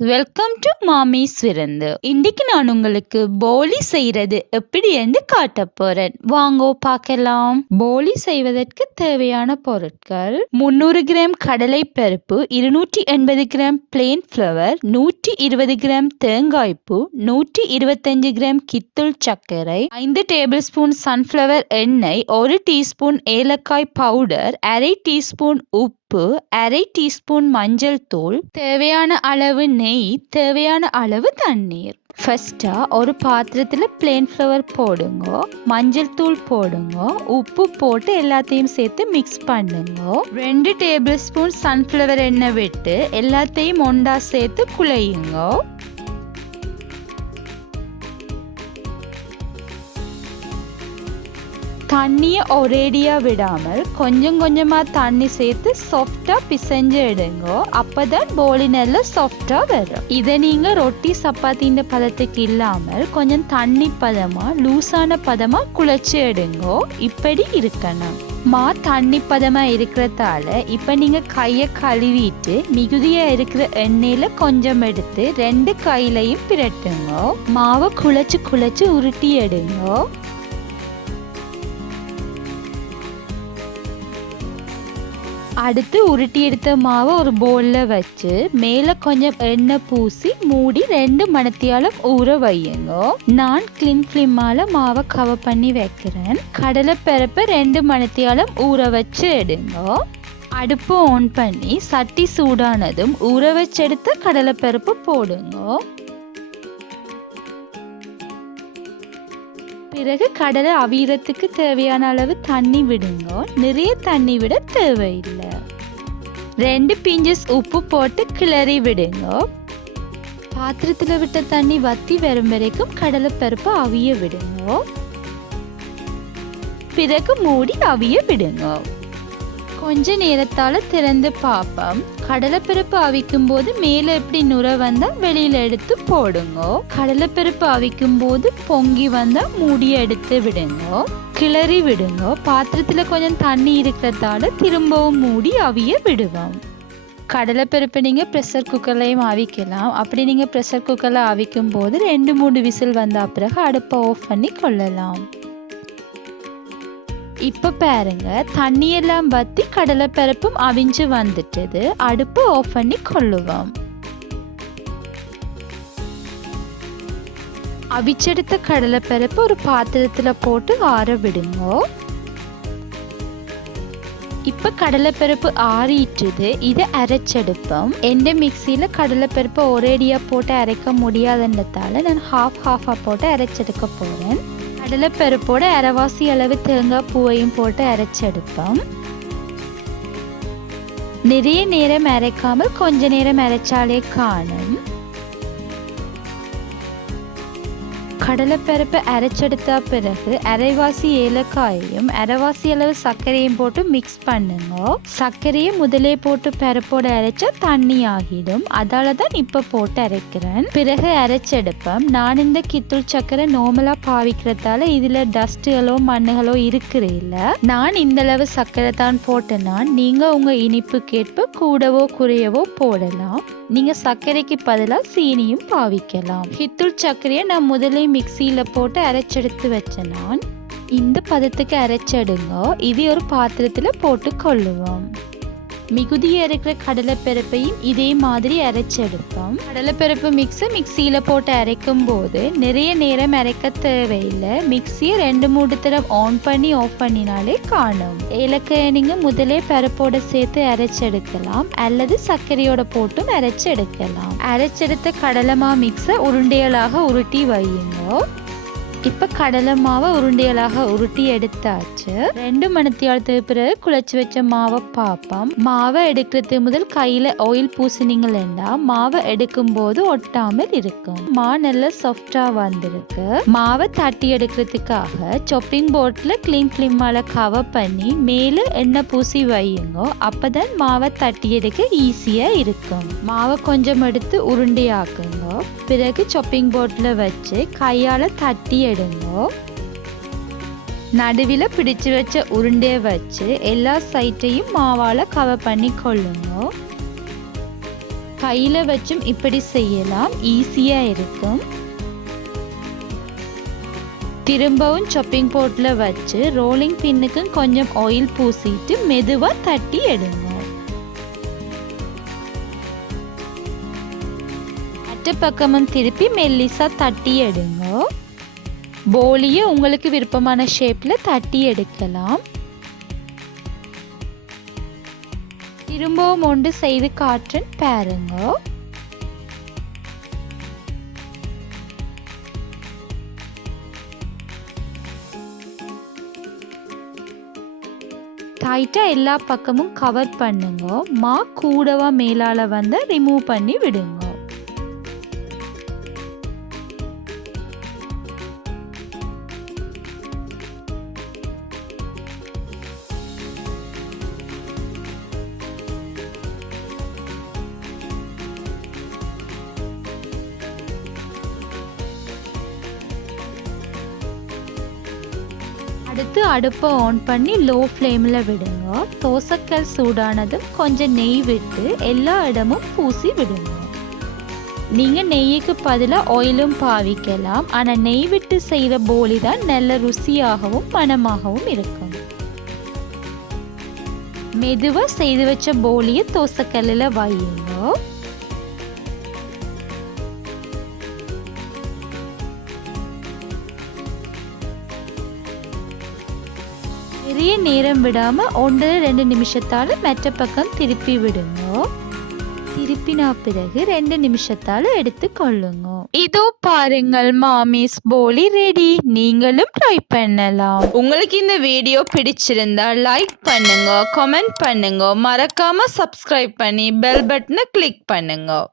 Welcome to maamis விருந்து. இன்னைக்கு நான் உங்களுக்கு போலி செய்யறது எப்படி என்று காட்ட போறேன். வாங்கோ பார்க்கலாம். போலி செய்வதற்கு தேவையான பொருட்கள்: 300 கிராம் கடலை பருப்பு, 280 கிராம் பிளேன் ஃப்ளவர், 120 கிராம் தேங்காய்ப்பூ, 125 கிராம் கித்தூள் சர்க்கரை, 5 டேபிள் ஸ்பூன் சன்ஃப்ளவர் எண்ணெய், 1 டீஸ்பூன் ஏலக்காய் பவுடர், அரை டீஸ்பூன் உப்பு, அரை டீஸ்பூன் மஞ்சள் தூள், தேவையான அளவு நெய், தேவையான அளவு தண்ணீர். ஃபர்ஸ்டா ஒரு பாத்திரத்துல பிளேன் ஃப்ளவர் போடுங்க, மஞ்சள் தூள் போடுங்க, உப்பு போட்டு எல்லாத்தையும் சேர்த்து மிக்ஸ் பண்ணுங்க. 2 டேபிள் ஸ்பூன் சன்ஃப்ளவர் எண்ணெய் விட்டு எல்லாத்தையும் ஒண்டா சேர்த்து குழையுங்க. தண்ணியை ஒரேடியா விடாமல் கொஞ்சம் கொஞ்சமா தண்ணி சேர்த்து சாஃப்டா பிசைஞ்சு எடுங்க. அப்பதான் போலி நல்லா சாஃப்டா வரும். இதை நீங்க ரொட்டி சப்பாத்தின் பதத்துக்கு இல்லாமல் கொஞ்சம் தண்ணி பதமா லூசான பதமா குழைச்சு எடுங்க. இப்படி இருக்கணும். தண்ணி பதமா இருக்கிறதால இப்ப நீங்க கைய கழுவிட்டு மிகுதியா இருக்கிற எண்ணெயில கொஞ்சம் எடுத்து 2 கையிலையும் பிரட்டுங்க. மாவை குழைச்சு குழைச்சு உருட்டி எடுங்க. அடுத்து உருட்டி எடுத்த மாவை ஒரு பவுல்ல வச்சு மேல கொஞ்சம் எண்ணெய் பூசி மூடி 2 மணித்தியாலம் ஊற வையுங்க. நான் கிளீன் ஃபிலிமால மாவை கவர் பண்ணி வைக்கிறேன். கடலை பருப்பை 2 மணித்தியாலம் ஊற வச்சு எடுங்க. அடுப்பு ஆன் பண்ணி சட்டி சூடானதும் ஊற வச்செடுத்த கடலை பருப்பு போடுங்க. பிறகு கடலை அவியறதுக்கு தேவையான அளவு தண்ணி விடுங்க. நிறைய தண்ணி விட தேவையில்லை. 2 பிஞ்சஸ் உப்பு போட்டு கிளறி விடுங்க. பாத்திரத்துல விட்ட தண்ணி வத்தி வரும் வரைக்கும் கடலை பருப்பு அவிய விடுங்க. பிறகு மூடி அவிய விடுங்க. கொஞ்ச நேரத்தால திறந்து பார்ப்போம். கடலைப்பருப்பு அவிக்கும் போது மேல எப்படி நுர வந்தா வெளியில எடுத்து போடுங்க. கடலைப்பருப்பு அவிக்கும் போது பொங்கி வந்தா மூடிய எடுத்து விடுங்க. கிளறி விடுங்க. பாத்திரத்துல கொஞ்சம் தண்ணி இருக்கிறதால திரும்பவும் மூடி அவிய விடுவோம். கடலைப்பருப்பு நீங்க ப்ரெஷர் குக்கர்லையும் அவிக்கலாம். அப்படி நீங்க ப்ரெஷர் குக்கர்ல அவிக்கும் போது 2-3 விசில் வந்த பிறகு அடுப்பை ஆஃப் பண்ணி கொள்ளலாம். இப்ப பாருங்க, தண்ணியெல்லாம் வத்தி கடலை பருப்பும் அவிஞ்சு வந்துட்டது. அடுப்பு ஆஃப் பண்ணி கொள்ளுவோம். அவிச்செடுத்த கடலை பருப்பு ஒரு பாத்திரத்துல போட்டு ஆற விடுங்க. இப்ப கடலை பருப்பு ஆறிட்டுது. இதை அரைச்செடுப்போம். எந்த மிக்சியில கடலை பருப்பை ஒரேடியா போட்டு அரைக்க முடியாதுன்றதால நான் ஹாஃபா போட்டு அரைச்செடுக்க போறேன். கடலைப்பருப்போட அரைவாசி அளவு தேங்காய் பூவையும் போட்டு அரைச்செடுப்போம். நிறைய நேரம் அரைக்காமல் கொஞ்ச நேரம் அரைச்சாலே காணும். கடலைப்பருப்பு அரைச்செடுத்த பிறகு அரைவாசி ஏலக்காயையும் அரைவாசி அளவு சர்க்கரையும் போட்டு மிக்ஸ் பண்ணுங்க. சர்க்கரையை முதலே போட்டு பருப்போட அரைச்சா தண்ணி ஆகிடும். அதால தான் இப்ப போட்டு அரைக்கிறேன். பிறகு அரைச்செடுப்பேன். நான் இந்த கித்தூள் சர்க்கரை நார்மலா பாவிக்கிறதால இதுல டஸ்ட்களோ மண்ணுகளோ இருக்கிறதில்ல. நான் இந்த அளவு சர்க்கரை தான் போட்டேன்னா நீங்க உங்க இனிப்புக்கேற்ப கூடவோ குறையவோ போடலாம். நீங்க சர்க்கரைக்கு பதிலாக சீனியும் பாவிக்கலாம். கித்தூள் சர்க்கரையை நான் முதலே மிக்சியில போட்டு அரைச்செடுத்து வச்சேன். நான் இந்த பதத்துக்கு அரைச்செடுங்க. இது ஒரு பாத்திரத்துல போட்டு கொள்ளுவோம். மிகுதியா இருக்கிற கடலைப்பருப்பையும் இதே மாதிரி அரைச்செடுப்போம். கடலைப்பருப்பு மிக்சியில போட்டு அரைக்கும் போது நிறைய நேரம் அரைக்க தேவையில்லை. மிக்சியை 2-3 தடவை ஆன் பண்ணி ஆஃப் பண்ணினாலே காணும். ஏலக்காயை நீங்க முதலே பருப்போட சேர்த்து அரைச்செடுக்கலாம் அல்லது சர்க்கரையோட போட்டும் அரைச்செடுக்கலாம். அரைச்செடுத்த கடலைமா மிக்ஸை உருண்டைகளாக உருட்டி வையுங்க. இப்ப கடலை மாவை உருண்டைகளாக உருட்டி எடுத்தாச்சு. 2 மணித்தியாலத்துக்கு பிறகு குழைச்சி வச்ச மாவை பார்ப்போம். மாவை எடுக்கிறது முதல் கையில ஆயில் பூசினீங்களா மாவை எடுக்கும் போது ஒட்டாமல் இருக்கும். நல்லா சாஃப்டா வந்திருக்கு. மாவை தட்டி எடுக்கிறதுக்காக சாப்பிங் போர்ட்ல கிளீன் ஃபிலிமால கவர் பண்ணி மேல எண்ணெய் பூசி வையுங்க. அப்பதான் மாவை தட்டி எடுக்க ஈஸியா இருக்கும். மாவை கொஞ்சம் எடுத்து உருண்டையாக்குங்க. பிறகு சாப்பிங் போர்ட்ல வச்சு கையால தட்டி எடுங்க. நடுவில் பிடிச்சு வச்ச உருண்டையை வச்சு எல்லா சைட்டையும் மாவால கவர் பண்ணி கொள்ளுங்க. கையில் வச்சும் இப்படி செய்யலாம், ஈஸியாக இருக்கும். திரும்பவும் சாப்பிங் போர்ட்டில் வச்சு ரோலிங் பின்னுக்கும் கொஞ்சம் ஆயில் பூசிட்டு மெதுவாக தட்டி எடுங்க. மற்ற பக்கமும் திருப்பி மெல்லிசா தட்டி எடுங்க. போலியை உங்களுக்கு விருப்பமான ஷேப்பில் தட்டி எடுக்கலாம். திரும்பவும் ஒன்று செய்து காட்டுறேன் பாருங்க. டைட்டாக எல்லா பக்கமும் கவர் பண்ணுங்க. மா கூடவா மேலால் வந்து ரிமூவ் பண்ணி விடுங்க. அடுத்து அடுப்பை ஆன் பண்ணி லோ ஃப்ளேமில் விடுங்க. தோசைக்கல் சூடானதும் கொஞ்சம் நெய் விட்டு எல்லா இடமும் பூசி விடுங்க. நீங்கள் நெய்யுக்கு பதிலாக ஆயிலும் பாவிக்கலாம். ஆனால் நெய் விட்டு செய்த போலி தான் நல்ல ருசியாகவும் மணமாகவும் இருக்கும். மெதுவாக செய்து வச்ச போலியை தோசைக்கல்லில் வையுங்க. பெரிய நேரம் விடாம 1-2 நிமிஷத்தால மற்ற பக்கம் திருப்பி விடுங்க. திருப்பினா பிறகு 2 நிமிஷத்தால எடுத்து கொள்ளுங்க. இதோ பாருங்கள், மாமிஸ் போலி ரெடி. நீங்களும் ட்ரை பண்ணலாம். உங்களுக்கு இந்த வீடியோ பிடிச்சிருந்தா லைக் பண்ணுங்க, கமெண்ட் பண்ணுங்க, மறக்காம சப்ஸ்கிரைப் பண்ணி பெல் பட்டனை கிளிக் பண்ணுங்க.